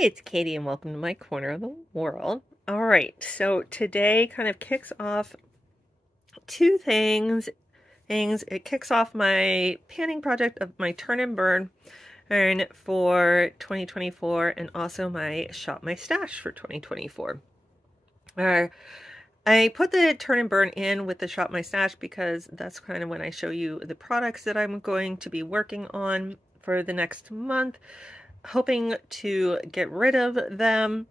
Hi, it's Katie and welcome to my corner of the world. All right, so today kind of kicks off two things. It kicks off my panning project of my turn and burn for 2024 and also my shop my stash for 2024. I put the turn and burn in with the shop my stash because that's kind of when I show you the products that I'm going to be working on for the next month, hoping to get rid of them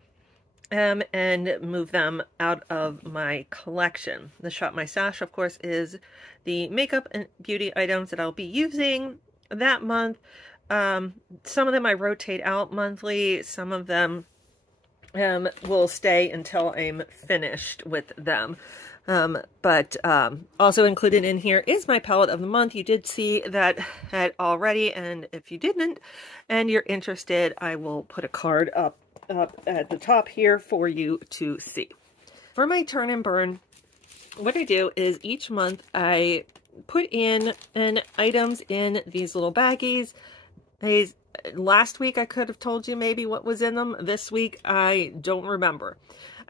and move them out of my collection. The shop my stash, of course, is the makeup and beauty items that I'll be using that month. Some of them I rotate out monthly, some of them will stay until I'm finished with them. But also included in here is my palette of the month. You did see that already, and if you didn't and you're interested, I will put a card up at the top here for you to see. For my turn and burn, what I do is each month I put in items in these little baggies. Last week I could have told you maybe what was in them. This week I don't remember.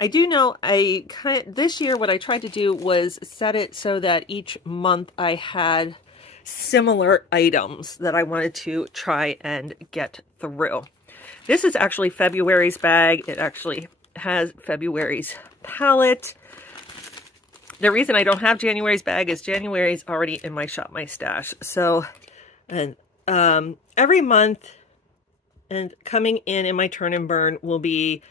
I do know this year what I tried to do was set it so that each month I had similar items that I wanted to try and get through. This is actually February's bag. It actually has February's palette. The reason I don't have January's bag is January's already in my shop my stash. So, and every month and coming in my turn and burn will be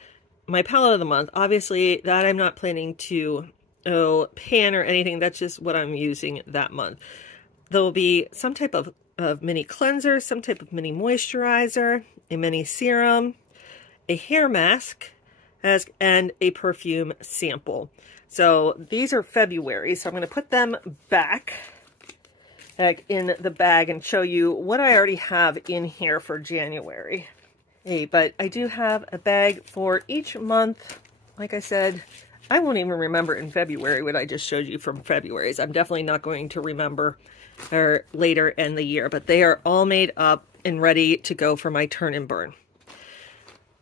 my palette of the month. Obviously that I'm not planning to pan or anything. That's just what I'm using that month. There will be some type of mini cleanser, some type of mini moisturizer, a mini serum, a hair mask, and a perfume sample. So these are February. So I'm going to put them back in the bag and show you what I already have in here for January. Hey, but I do have a bag for each month. Like I said, I won't even remember in February what I just showed you from February's. I'm definitely not going to remember or later in the year, but they are all made up and ready to go for my turn and burn.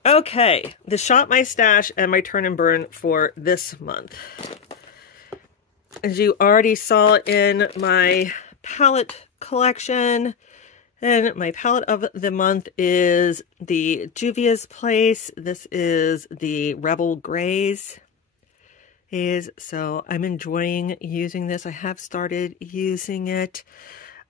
Okay, the shop my stash and my turn and burn for this month. As you already saw in my palette collection, and my palette of the month is the Juvia's Place. This is the Rebel Grays. So I'm enjoying using this. I have started using it.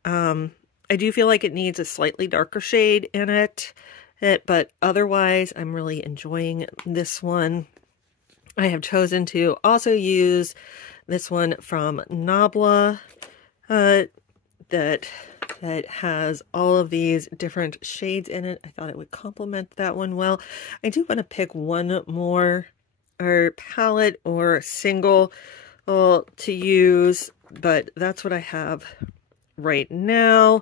I do feel like it needs a slightly darker shade in it, but otherwise I'm really enjoying this one. I have chosen to also use this one from Nabla that has all of these different shades in it. I thought it would complement that one well. I do want to pick one more palette or single to use, but that's what I have right now.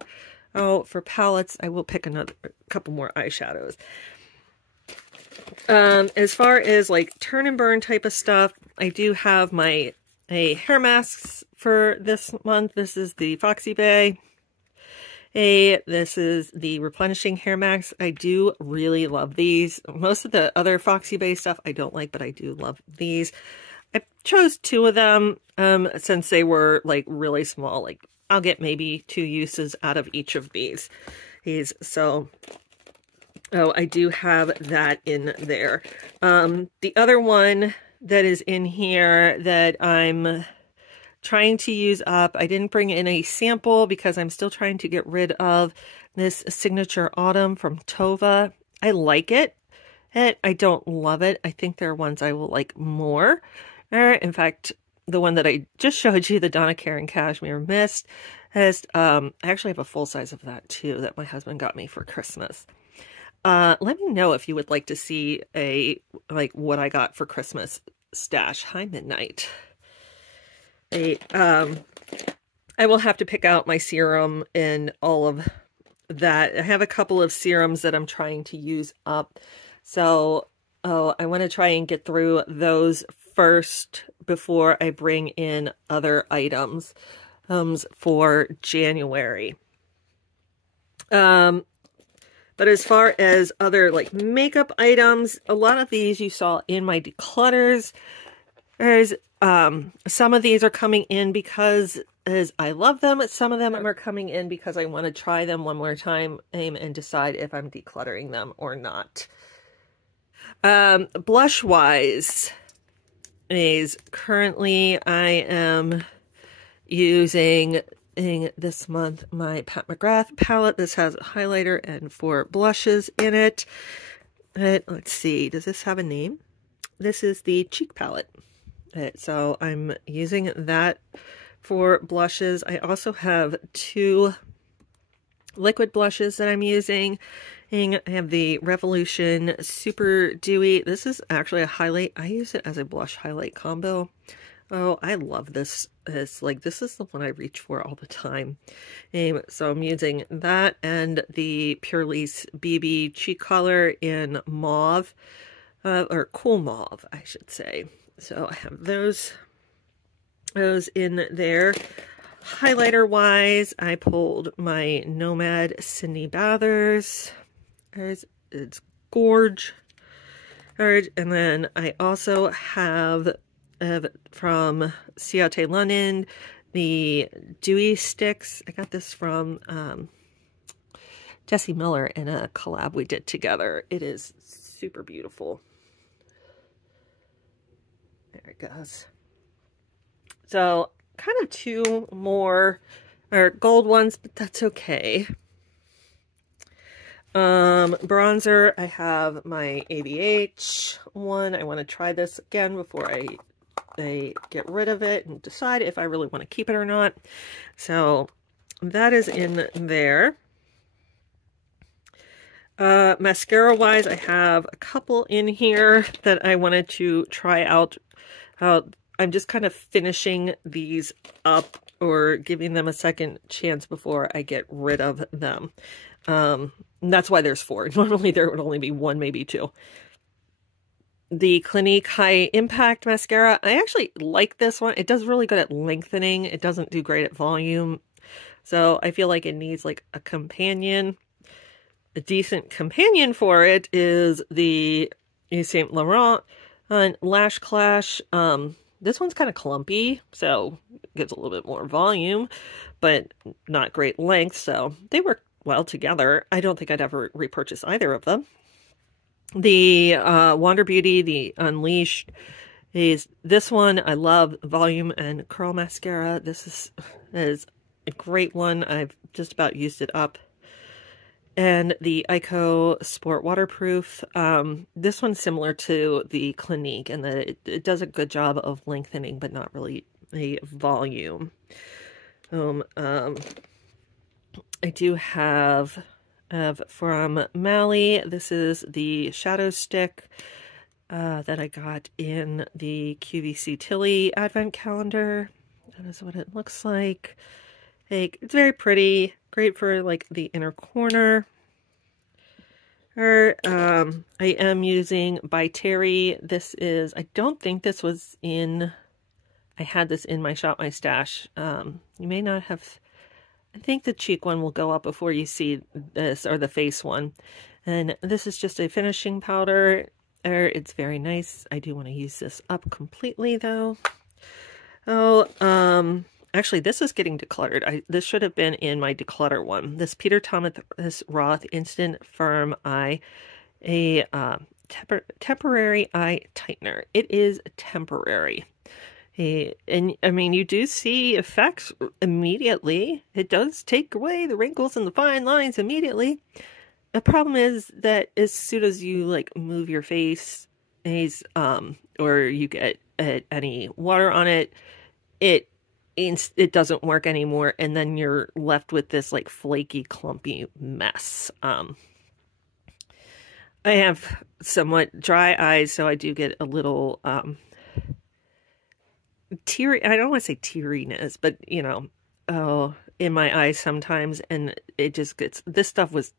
Oh, for palettes, I will pick a couple more eyeshadows. As far as like turn and burn type of stuff, I do have a hair masks for this month. This is the Boxy Bay. This is the replenishing hair mask. I do really love these. Most of the other Foxy Bay stuff I don't like, but I do love these. I chose two of them since they were like really small. Like I'll get maybe 2 uses out of each of these. So, I do have that in there. The other one that is in here that I'm trying to use up, I didn't bring in a sample because I'm still trying to get rid of this Signature Autumn from Tova. I like it, and I don't love it. I think there are ones I will like more. In fact, the one that I just showed you, the Donna Karan Cashmere Mist, has I actually have a full size of that too that my husband got me for Christmas. Let me know if you would like to see what I got for Christmas stash. Hi, Midnight. I will have to pick out my serum and all of that. I have a couple of serums that I'm trying to use up. So, I want to try and get through those first before I bring in other items for January. But as far as other like makeup items, a lot of these you saw in my declutters. There's some of these are coming in because as I love them. Some of them are coming in because I want to try them one more time and decide if I'm decluttering them or not. Blush wise is currently I am using this month my Pat McGrath palette. This has a highlighter and 4 blushes in it. Let's see, does this have a name? This is the cheek palette. So I'm using that for blushes. I also have 2 liquid blushes that I'm using. I have the Revolution Super Dewy. This is actually a highlight. I use it as a blush highlight combo. Oh, I love this. This is the one I reach for all the time. So I'm using that and the Purely's BB cheek color in mauve, or cool mauve, I should say. So I have those in there. Highlighter wise, I pulled my Nomad Sydney Bathers. It's gorge. And then I also have from Ciate London the Dewy Sticks. I got this from Jessie Miller in a collab we did together. It is super beautiful. There it goes. So kind of 2 more gold ones, but that's okay. Bronzer, I have my ABH one. I want to try this again before I get rid of it and decide if I really want to keep it or not. So that is in there. Mascara wise, I have a couple in here that I wanted to try out. I'm just kind of finishing these up or giving them a second chance before I get rid of them. And that's why there's 4. Normally there would only be 1, maybe 2. The Clinique High Impact Mascara. I actually like this one. It does really good at lengthening. It doesn't do great at volume. So I feel like it needs like a companion. A decent companion for it is the Yves Saint Laurent Lash Clash. This one's kind of clumpy, so it gives a little bit more volume, but not great length, so they work well together. I don't think I'd ever repurchase either of them. The Wander Beauty, the Unleashed, is this one. I love volume and curl mascara. This is a great one. I've just about used it up. And the Ico Sport Waterproof. This one's similar to the Clinique in that it does a good job of lengthening, but not really a volume. I do have from Mally, this is the Shadow Stick that I got in the QVC Tilly Advent Calendar. That is what it looks like. It's very pretty. Great for like the inner corner. I am using by Terry. This is, I don't think this was in, I had this in my Shop My Stash. You may not have, I think the cheek one will go up before you see this, or the face one. And this is just a finishing powder. It's very nice. I do want to use this up completely though. Actually, this is getting decluttered. This should have been in my declutter one. This Peter Thomas Roth Instant Firm Eye, a temporary eye tightener. It is temporary. And I mean, you do see effects immediately. It does take away the wrinkles and the fine lines immediately. The problem is that as soon as you like move your face, or you get any water on it, it doesn't work anymore, and then you're left with this like flaky, clumpy mess. I have somewhat dry eyes, so I do get a little teary. I don't want to say teariness, but you know, in my eyes sometimes, and it just gets. This stuff was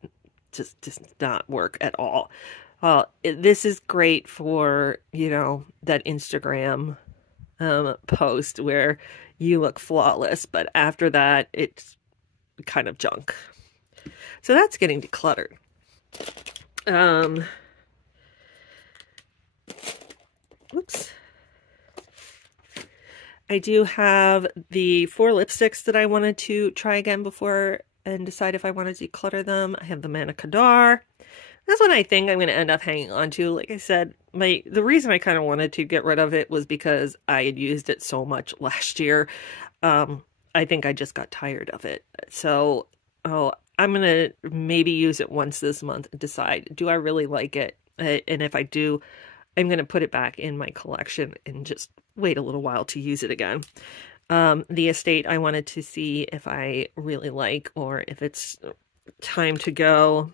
just does not work at all. This is great for, you know, that Instagram post where you look flawless, but after that it's kind of junk. So that's getting decluttered. Oops. I do have the 4 lipsticks that I wanted to try again before and decide if I want to declutter them. I have the Manna Kadar. That's what I think I'm going to end up hanging on to. Like I said, the reason I kind of wanted to get rid of it was because I had used it so much last year. I think I just got tired of it. So, I'm going to maybe use it once this month and decide, do I really like it? And if I do, I'm going to put it back in my collection and just wait a little while to use it again. The Estate, I wanted to see if I really like or if it's time to go.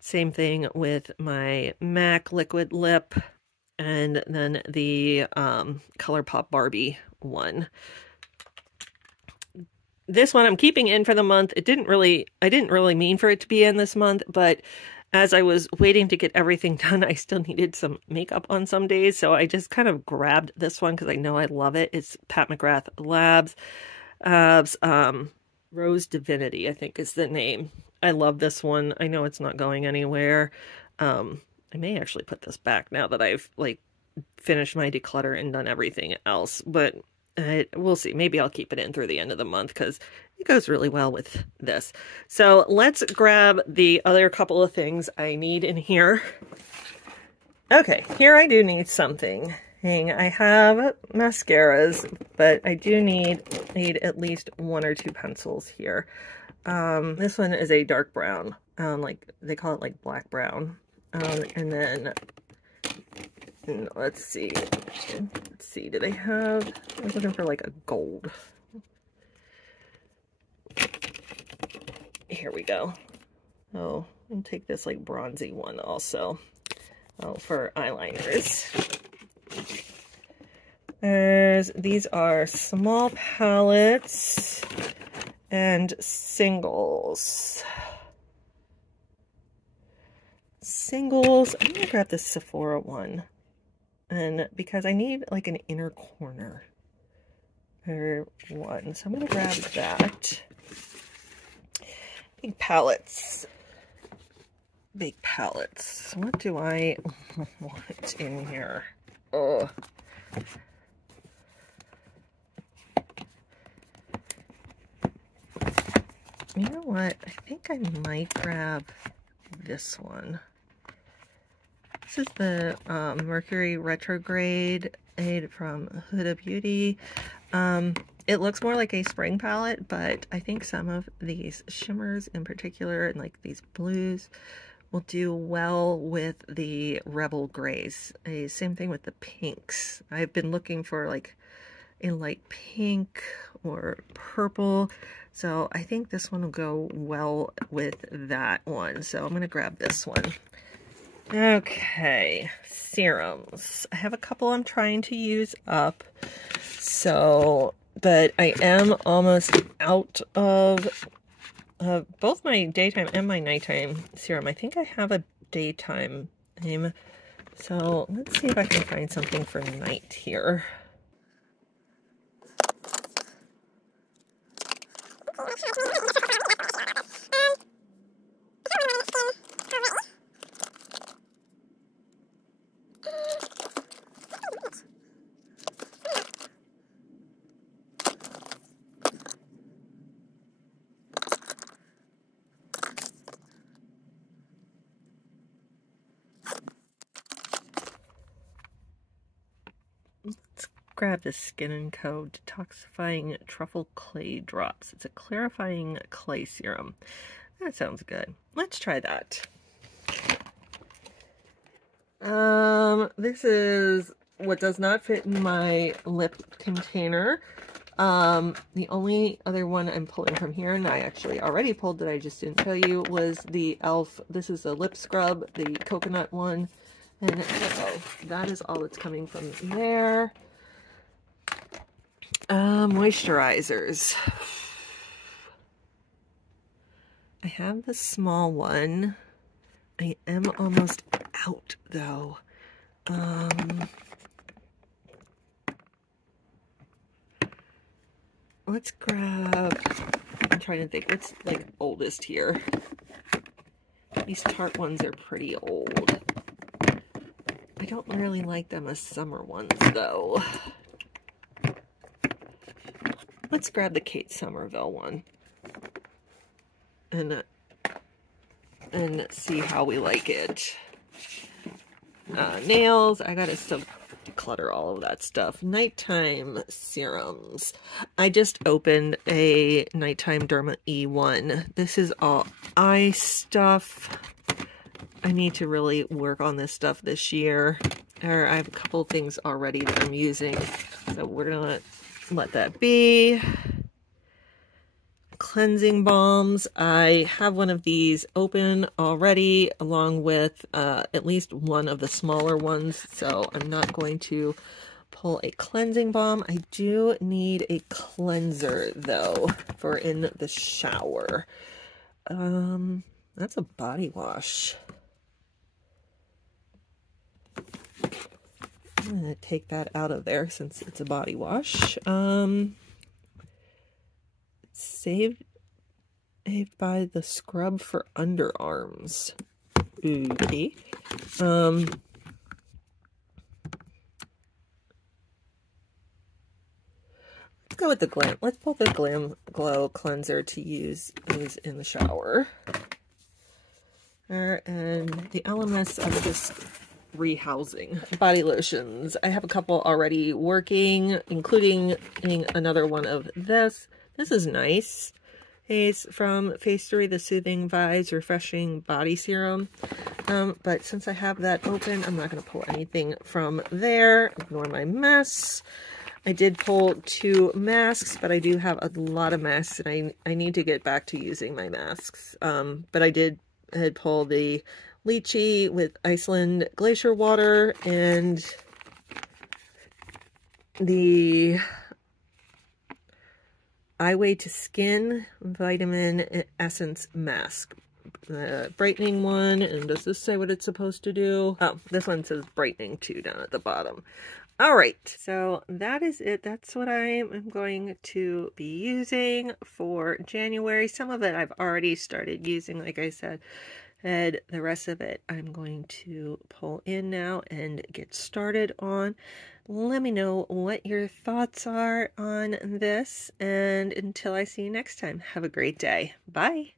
Same thing with my MAC liquid lip and then the ColourPop Barbie one. This one I'm keeping in for the month. I didn't really mean for it to be in this month, but as I was waiting to get everything done, I still needed some makeup on some days, so I just kind of grabbed this one because I know I love it. It's Pat McGrath Labs, Rose Divinity, I think is the name. I love this one. I know it's not going anywhere. I may actually put this back now that I've finished my declutter and done everything else, but we'll see. Maybe I'll keep it in through the end of the month because it goes really well with this. So let's grab the other couple of things I need in here. Okay, here I do need something. I have mascaras, but I do need at least 1 or 2 pencils here. This one is a dark brown, they call it black brown. And then let's see, do they have, I was looking for a gold. Here we go. Oh, I'll take this bronzy one also. Oh, for eyeliners. These are small palettes and singles. I'm gonna grab this Sephora one. And because I need an inner corner or one. So I'm gonna grab that. Big palettes. What do I want in here? Oh. You know what? I think I might grab this one. This is the Mercury Retrograde from Huda Beauty. It looks more like a spring palette, but I think some of these shimmers in particular and these blues will do well with the Rebel Grays. Same thing with the pinks. I've been looking for a light pink or purple, so I think this one will go well with that one. So I'm going to grab this one. Okay, serums. I have a couple I'm trying to use up, but I am almost out of both my daytime and my nighttime serum. I think I have a daytime name, so let's see if I can find something for night here. Let's grab the Skin & Co. Detoxifying Truffle Clay Drops. It's a clarifying clay serum. That sounds good. Let's try that. This is what does not fit in my lip container. The only other one I'm pulling from here, and I actually already pulled that I just didn't tell you, was the e.l.f. This is a lip scrub, the coconut one. And so that is all that's coming from there. Moisturizers. I have the small one. I am almost out though. Let's grab, I'm trying to think what's oldest here. These Tarte ones are pretty old. I don't really like them as summer ones, though. Let's grab the Kate Somerville one and see how we like it. Nails, I gotta still declutter all of that stuff. Nighttime serums. I just opened a Nighttime Derma E1. This is all eye stuff. I need to really work on this stuff this year. Or I have a couple things already that I'm using, so we're gonna let that be. Cleansing balms. I have one of these open already, along with at least one of the smaller ones, so I'm not going to pull a cleansing balm. I do need a cleanser, though, for in the shower. That's a body wash. I'm going to take that out of there since it's a body wash. Saved by the scrub for underarms. Okay. Let's go with the Glam. Let's pull the Glam Glow cleanser to use in the shower. And the LMS of this rehousing. Body lotions. I have a couple already working, including another one of this. This is nice. It's from Phase 3, the Soothing Vibes Refreshing Body Serum. But since I have that open, I'm not going to pull anything from there. Ignore my mess. I did pull 2 masks, but I do have a lot of masks, and I need to get back to using my masks. But I had pulled the Lychee with Iceland Glacier Water and the Eye Way to Skin Vitamin Essence Mask. Brightening one, and does this say what it's supposed to do? Oh, this one says brightening too down at the bottom. All right, so that is it. That's what I am going to be using for January. Some of it I've already started using, like I said, and the rest of it I'm going to pull in now and get started on. Let me know what your thoughts are on this, and until I see you next time, have a great day. Bye.